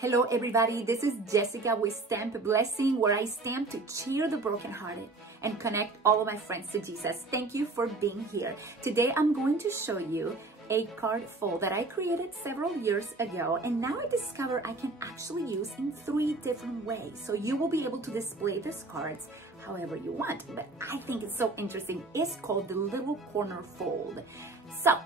Hello everybody, this is Jessica with Stamp Blessing, where I stamp to cheer the brokenhearted and connect all of my friends to Jesus. Thank you for being here. Today I'm going to show you a card fold that I created several years ago, and now I discover I can actually use in 3 different ways. So you will be able to display these cards however you want, but I think it's so interesting. It's called the little corner fold. So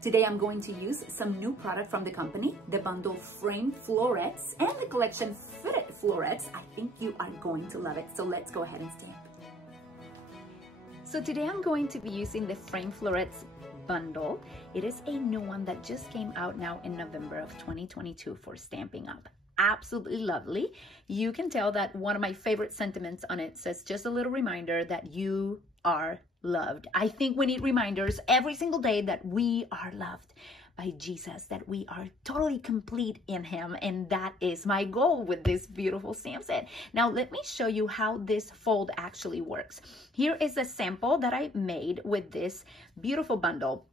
today I'm going to use some new product from the company, the bundle frame florets and the collection fitted florets. I think you are going to love it. So let's go ahead and stamp. So today I'm going to be using the frame florets bundle. It is a new one that just came out now in November of 2022 for Stampin'Up. Absolutely lovely. You can tell that one of my favorite sentiments on it says just a little reminder that you are loved. I think we need reminders every single day that we are loved by Jesus, that we are totally complete in him, and that is my goal with this beautiful stamp set. Now let me show you how this fold actually works. Here is a sample that I made with this beautiful bundle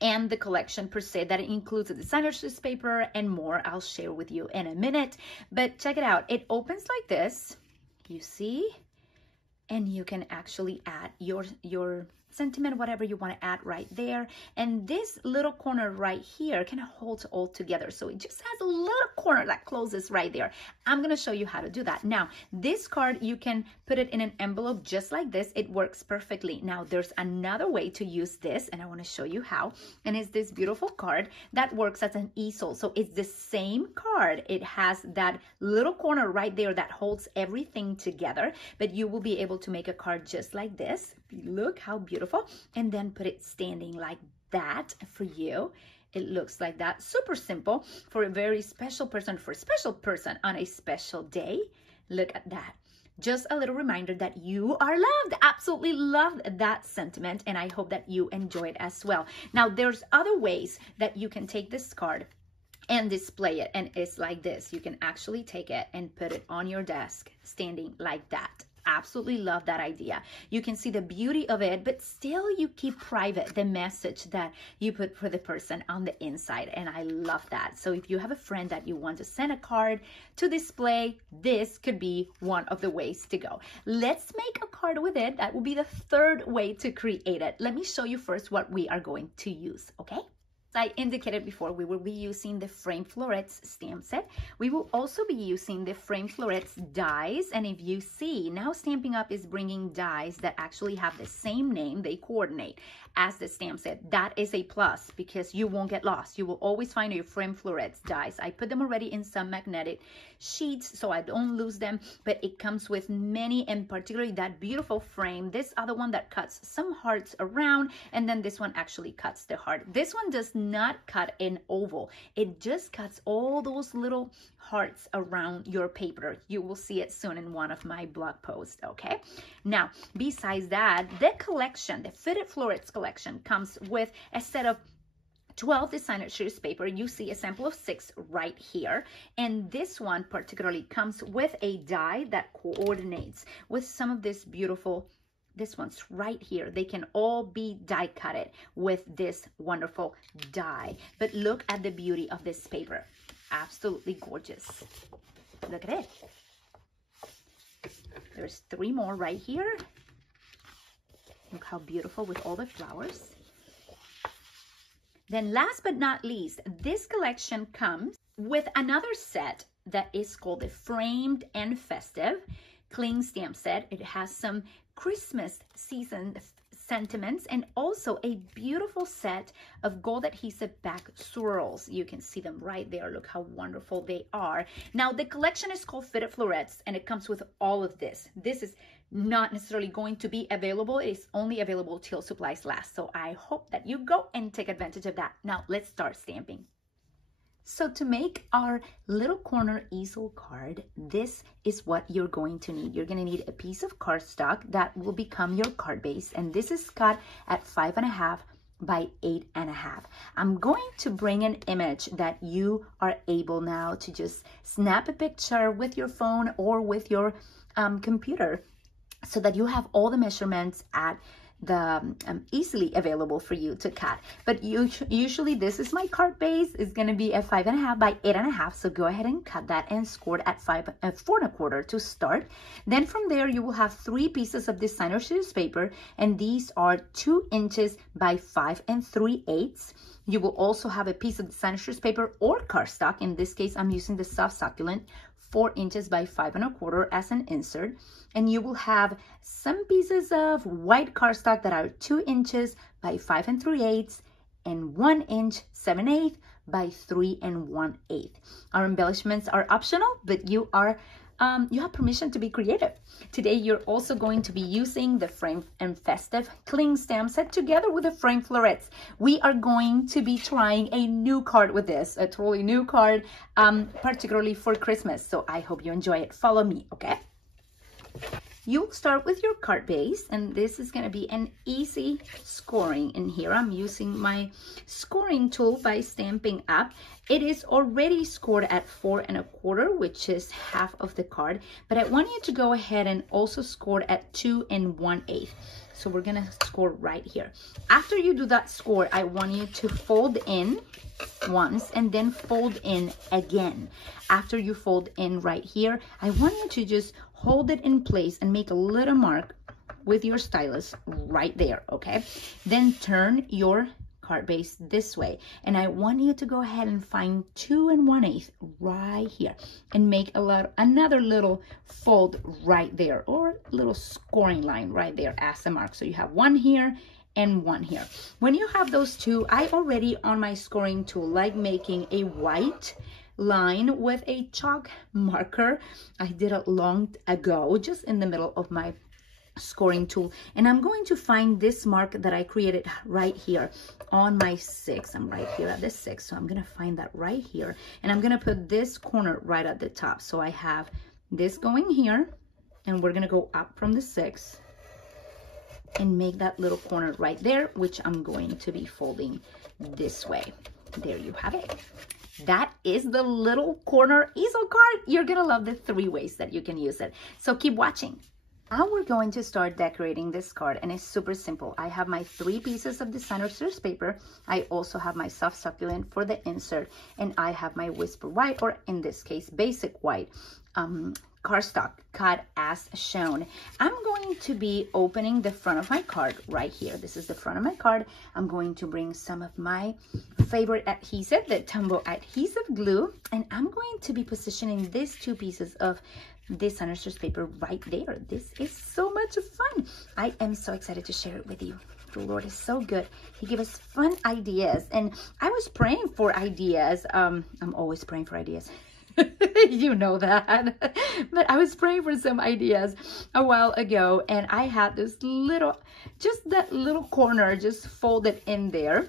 and the collection per se that includes a designer's paper and more I'll share with you in a minute. But check it out. It opens like this, you see, and you can actually add your sentiment, whatever you want to add right there. And this little corner right here kind of holds all together. So it just has a little corner that closes right there. I'm going to show you how to do that. Now, this card, you can put it in an envelope just like this. It works perfectly. Now, there's another way to use this, and I want to show you how. And it's this beautiful card that works as an easel. So it's the same card. It has that little corner right there that holds everything together, but you will be able to make a card just like this. Look how beautiful. And then put it standing like that for you. It looks like that. Super simple for a very special person, for a special person on a special day. Look at that. Just a little reminder that you are loved. Absolutely love that sentiment, and I hope that you enjoy it as well. Now, there's other ways that you can take this card and display it, and it's like this. You can actually take it and put it on your desk standing like that. Absolutely love that idea. You can see the beauty of it, but still you keep private the message that you put for the person on the inside, and I love that. So if you have a friend that you want to send a card to display, this could be one of the ways to go. Let's make a card with it. That will be the 3rd way to create it. Let me show you first what we are going to use, okay? I indicated before, we will be using the frame florets stamp set. We will also be using the frame florets dies, and if you see, now Stampin'Up is bringing dies that actually have the same name, they coordinate as the stamp set. That is a plus because you won't get lost. You will always find your frame florets dies. I put them already in some magnetic sheets so I don't lose them, but it comes with many, and particularly that beautiful frame. This other one that cuts some hearts around, and then this one actually cuts the heart. This one does not cut an oval. It just cuts all those little hearts around your paper. You will see it soon in one of my blog posts, okay? Now, besides that, the collection, the Fitted Florets collection, comes with a set of 12 designer series paper. You see a sample of 6 right here, and this one particularly comes with a die that coordinates with some of this beautiful, this one's right here. They can all be die cutted with this wonderful die. But look at the beauty of this paper. Absolutely gorgeous. Look at it. There's 3 more right here. Look how beautiful with all the flowers. Then last but not least, this collection comes with another set that is called the Framed and Festive Cling Stamp Set. It has some Christmas season sentiments and also a beautiful set of gold adhesive back swirls. You can see them right there. Look how wonderful they are. Now, the collection is called Fitted Florets, and it comes with all of this. This is not necessarily going to be available. It's only available till supplies last. So I hope that you go and take advantage of that. Now, let's start stamping. So to make our little corner easel card, this is what you're going to need. You're going to need a piece of cardstock that will become your card base, and this is cut at 5.5 by 8.5. I'm going to bring an image that you are able now to just snap a picture with your phone or with your computer so that you have all the measurements at easily available for you to cut. But usually this is my card base. It's going to be a 5.5 by 8.5. So go ahead and cut that and score it at 4.25 to start. Then from there, you will have 3 pieces of designer series paper, and these are 2 inches by 5 3/8. You will also have a piece of designer series paper or cardstock. In this case, I'm using the soft succulent, 4 inches by 5 1/4 as an insert. And you will have some pieces of white cardstock that are 2 inches by 5 3/8 and 1 inch 7/8 by 3 1/8. Our embellishments are optional, but you have permission to be creative. Today, you're also going to be using the frame and festive cling stamp set together with the frame florets. We are going to be trying a new card with this, a totally new card, particularly for Christmas. So I hope you enjoy it. Follow me, okay? You'll start with your card base, and this is going to be an easy scoring. In here, I'm using my scoring tool by Stampin'Up. It is already scored at 4 1/4, which is half of the card, but I want you to go ahead and also score at 2 1/8. So we're going to score right here. After you do that score, I want you to fold in once and then fold in again. After you fold in right here, I want you to just hold it in place and make a little mark with your stylus right there, okay? Then turn your card base this way, and I want you to go ahead and find 2 1/8 right here and make another little fold right there, or little scoring line right there as a mark. So you have 1 here and 1 here. When you have those 2, I already on my scoring tool like making a white line with a chalk marker. I did it long ago, just in the middle of my scoring tool, and I'm going to find this mark that I created right here on my 6. I'm right here at the 6, so I'm gonna find that right here, and I'm gonna put this corner right at the top. So I have this going here, and we're gonna go up from the 6 and make that little corner right there, which I'm going to be folding this way. There you have it. That is the little corner easel card. You're gonna love the 3 ways that you can use it. So keep watching. Now we're going to start decorating this card, and it's super simple. I have my 3 pieces of designer series paper. I also have my soft succulent for the insert, and I have my whisper white, or in this case, basic white, cardstock cut as shown. I'm going to be opening the front of my card right here. This is the front of my card. I'm going to bring some of my favorite adhesive, the Tombow adhesive glue, and I'm going to be positioning these 2 pieces of designer series paper right there. This is so much fun. I am so excited to share it with you. The Lord is so good. He gave us fun ideas, and I was praying for ideas. I'm always praying for ideas. You know that. But I was praying for some ideas a while ago, and I had this little, just that little corner just folded in there,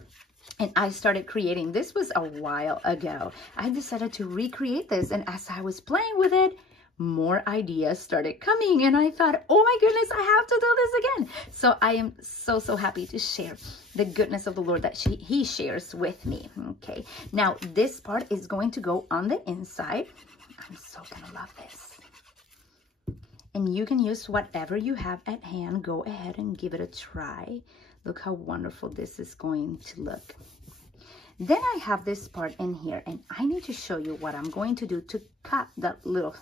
and I started creating. This was a while ago. I decided to recreate this, and as I was playing with it, more ideas started coming, and I thought, oh my goodness, I have to do this again. So I am so happy to share the goodness of the Lord that he shares with me. Okay, now this part is going to go on the inside. I'm so gonna love this, and you can use whatever you have at hand. Go ahead and give it a try. Look how wonderful this is going to look. Then I have this part in here, and I need to show you what I'm going to do to cut that little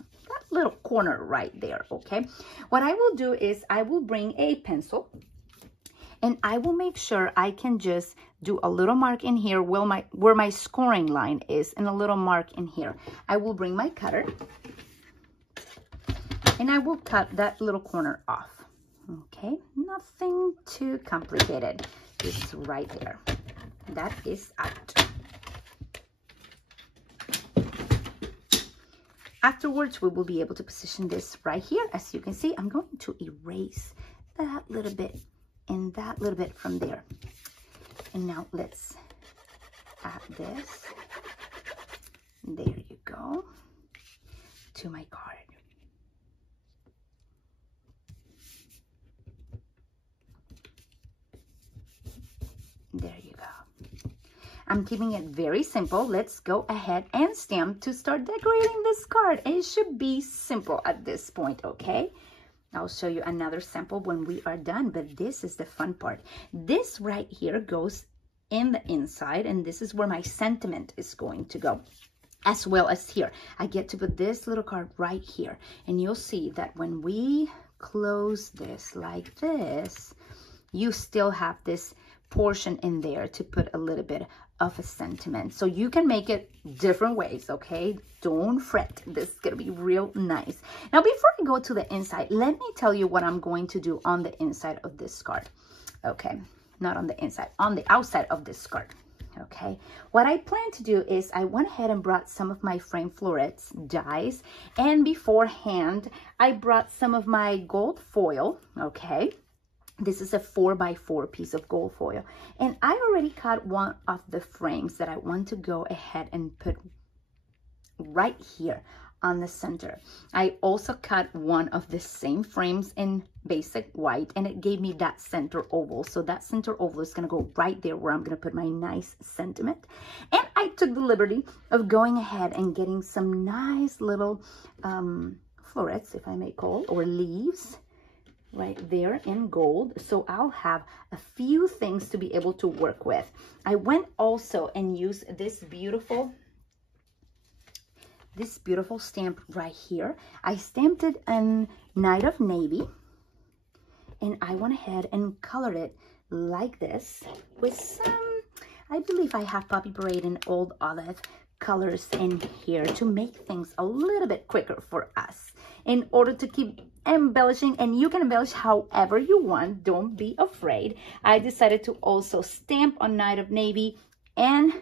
corner right there, okay? What I will do is I will bring a pencil, and I will make sure I can just do a little mark in here where my scoring line is, and a little mark in here. I will bring my cutter, and I will cut that little corner off, okay? Nothing too complicated, just right there. That is out. Afterwards, we will be able to position this right here. As you can see, I'm going to erase that little bit and that little bit from there. And now let's add this. There you go, to my card. There you go. I'm keeping it very simple. Let's go ahead and stamp to start decorating this card. It should be simple at this point, okay? I'll show you another sample when we are done, but this is the fun part. This right here goes in the inside, and this is where my sentiment is going to go. As well as here, I get to put this little card right here, and you'll see that when we close this like this, you still have this portion in there to put a little bit of a sentiment. So you can make it different ways, okay? Don't fret. This is gonna be real nice. Now, before I go to the inside, let me tell you what I'm going to do on the inside of this card. Okay, not on the inside, on the outside of this card. Okay, what I plan to do is I went ahead and brought some of my frame florets dies, and beforehand I brought some of my gold foil. Okay, this is a 4x4 piece of gold foil, and I already cut one of the frames that I want to go ahead and put right here on the center. I also cut one of the same frames in basic white, and it gave me that center oval. So that center oval is going to go right there where I'm going to put my nice sentiment. And I took the liberty of going ahead and getting some nice little florets, if I may call, or leaves right there in gold. So I'll have a few things to be able to work with. I went also and used this beautiful stamp right here. I stamped it in Night of Navy, and I went ahead and colored it like this with some, I believe I have Poppy Parade and Old Olive colors in here to make things a little bit quicker for us in order to keep embellishing. And you can embellish however you want, don't be afraid. I decided to also stamp on Night of Navy and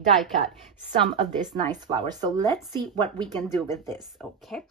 die cut some of this nice flowers. So let's see what we can do with this. Okay,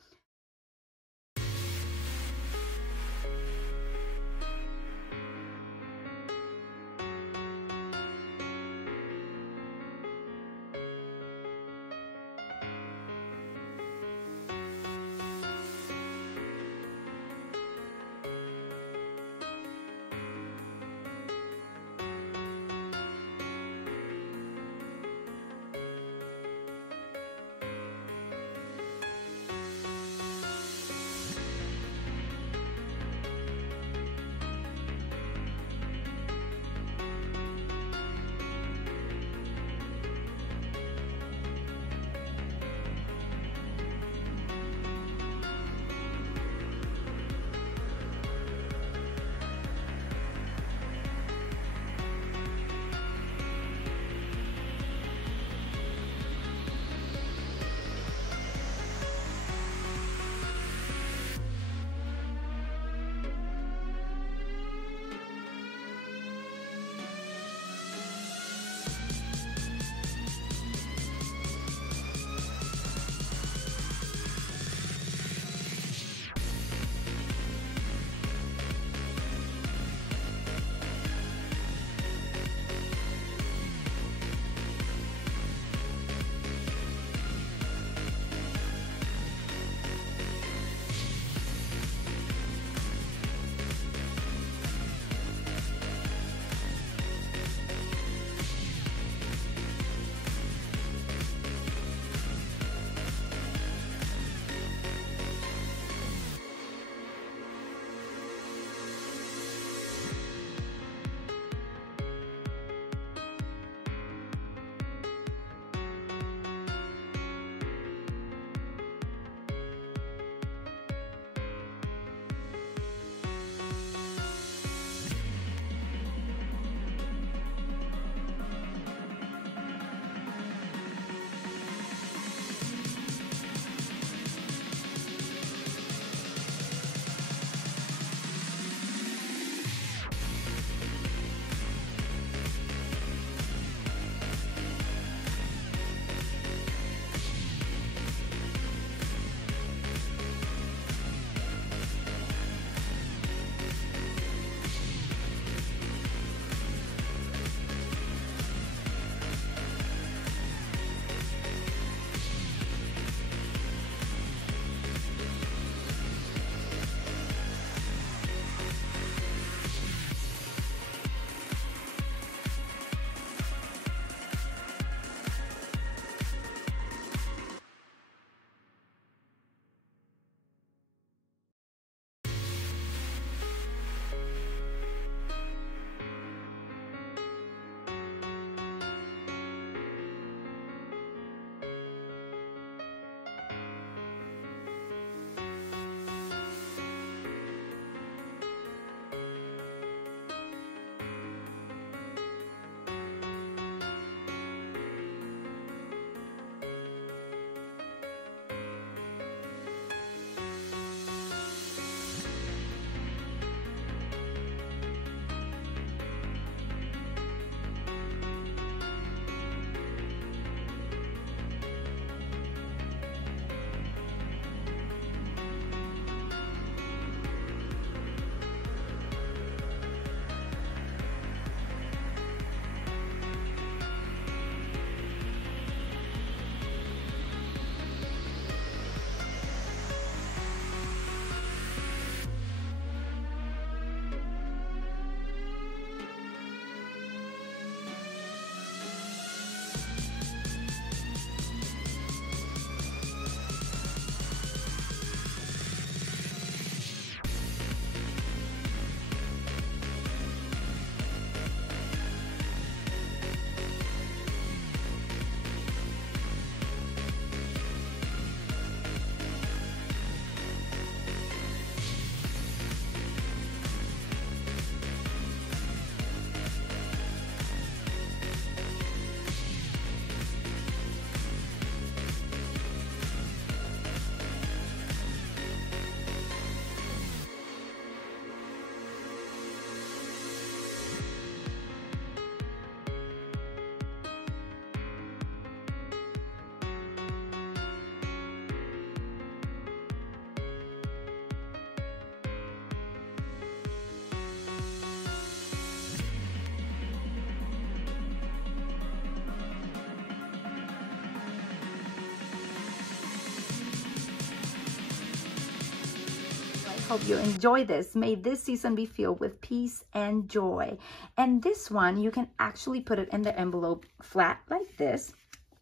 hope you enjoy this. May this season be filled with peace and joy. And this one, you can actually put it in the envelope flat like this.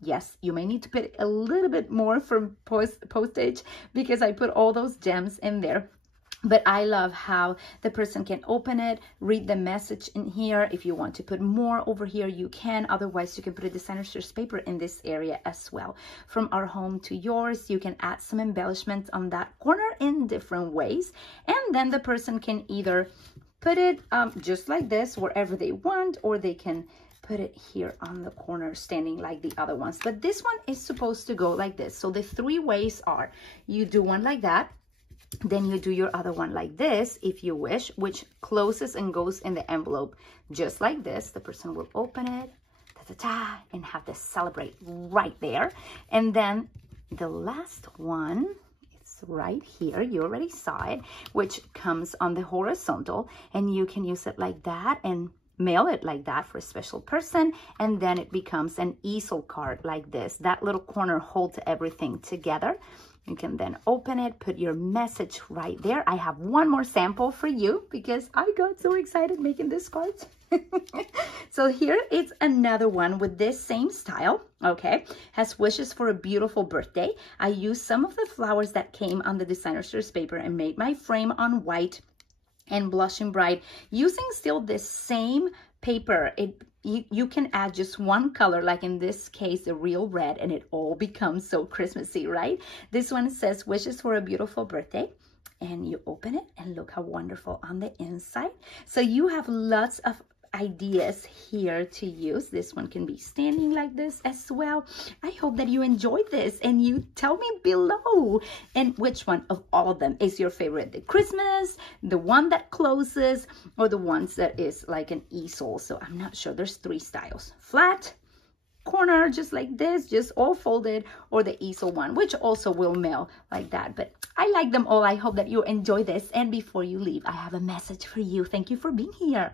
Yes, you may need to put a little bit more for postage because I put all those gems in there. But I love how the person can open it, read the message in here. If you want to put more over here, you can. Otherwise, you can put a designer series paper in this area as well. From our home to yours, you can add some embellishments on that corner in different ways. And then the person can either put it just like this, wherever they want, or they can put it here on the corner standing like the other ones. But this one is supposed to go like this. So the three ways are, you do one like that, then you do your other one like this, if you wish, which closes and goes in the envelope just like this. The person will open it, and have to celebrate right there. And then the last one is right here. You already saw it, which comes on the horizontal, and you can use it like that and mail it like that for a special person. And then it becomes an easel card like this. That little corner holds everything together. You can then open it, put your message right there. I have one more sample for you because I got so excited making this card. So here it's another one with this same style, okay? Has wishes for a beautiful birthday. I used some of the flowers that came on the designer series paper and made my frame on white and blushing bright using still this same paper. You can add just one color, like in this case, the real red, and it all becomes so Christmassy, right? This one says, wishes for a beautiful birthday. And you open it and look how wonderful on the inside. So you have lots of ideas here to use. This one can be standing like this as well. I hope that you enjoyed this, and you tell me below and which one of all of them is your favorite, the Christmas, the one that closes, or the ones that is like an easel. So I'm not sure. There's three styles: flat, corner, just like this, just all folded, or the easel one, which also will mail like that. But I like them all. I hope that you enjoy this. And before you leave, I have a message for you. Thank you for being here.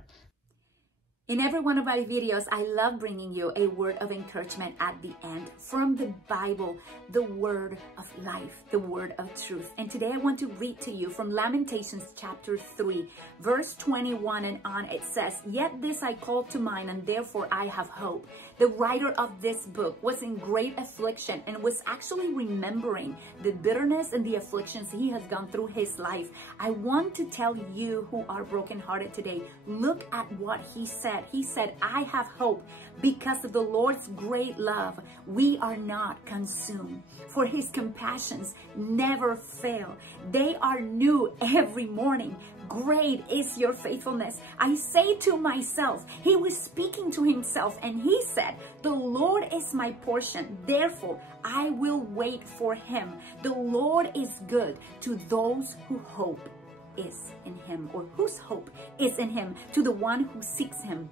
In every one of my videos, I love bringing you a word of encouragement at the end from the Bible, the word of life, the word of truth. And today I want to read to you from Lamentations chapter 3, verse 21 and on. It says, "Yet this I call to mind, and therefore I have hope." The writer of this book was in great affliction and was actually remembering the bitterness and the afflictions he has gone through his life. I want to tell you who are brokenhearted today, look at what he said. He said, "I have hope because of the Lord's great love. We are not consumed, for his compassions never fail. They are new every morning. Great is your faithfulness. I say to myself," he was speaking to himself, and he said, "The Lord is my portion. Therefore, I will wait for him. The Lord is good to those who hope is in him," or whose hope is in him. To the one who seeks him,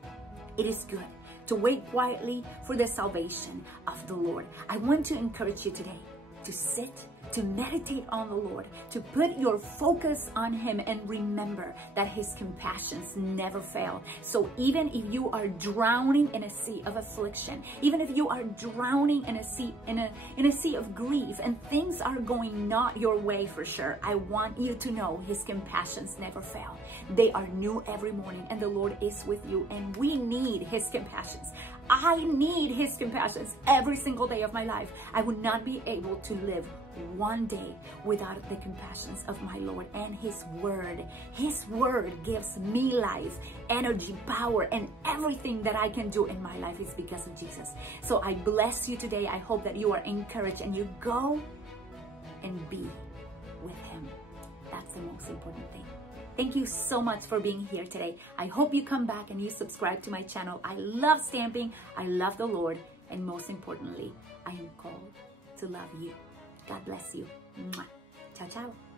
it is good to wait quietly for the salvation of the Lord. I want to encourage you today to sit, to meditate on the Lord, to put your focus on him, and remember that his compassions never fail. So even if you are drowning in a sea of affliction, even if you are drowning in a sea of grief, and things are going not your way for sure, I want you to know his compassions never fail. They are new every morning, and the Lord is with you, and we need his compassions. I need his compassions every single day of my life. I would not be able to live one day without the compassions of my Lord and his word. His word gives me life, energy, power, and everything that I can do in my life is because of Jesus. So I bless you today. I hope that you are encouraged and you go and be with him. That's the most important thing. Thank you so much for being here today. I hope you come back and you subscribe to my channel. I love stamping. I love the Lord. And most importantly, I am called to love you. God bless you. Mwah. Ciao, ciao.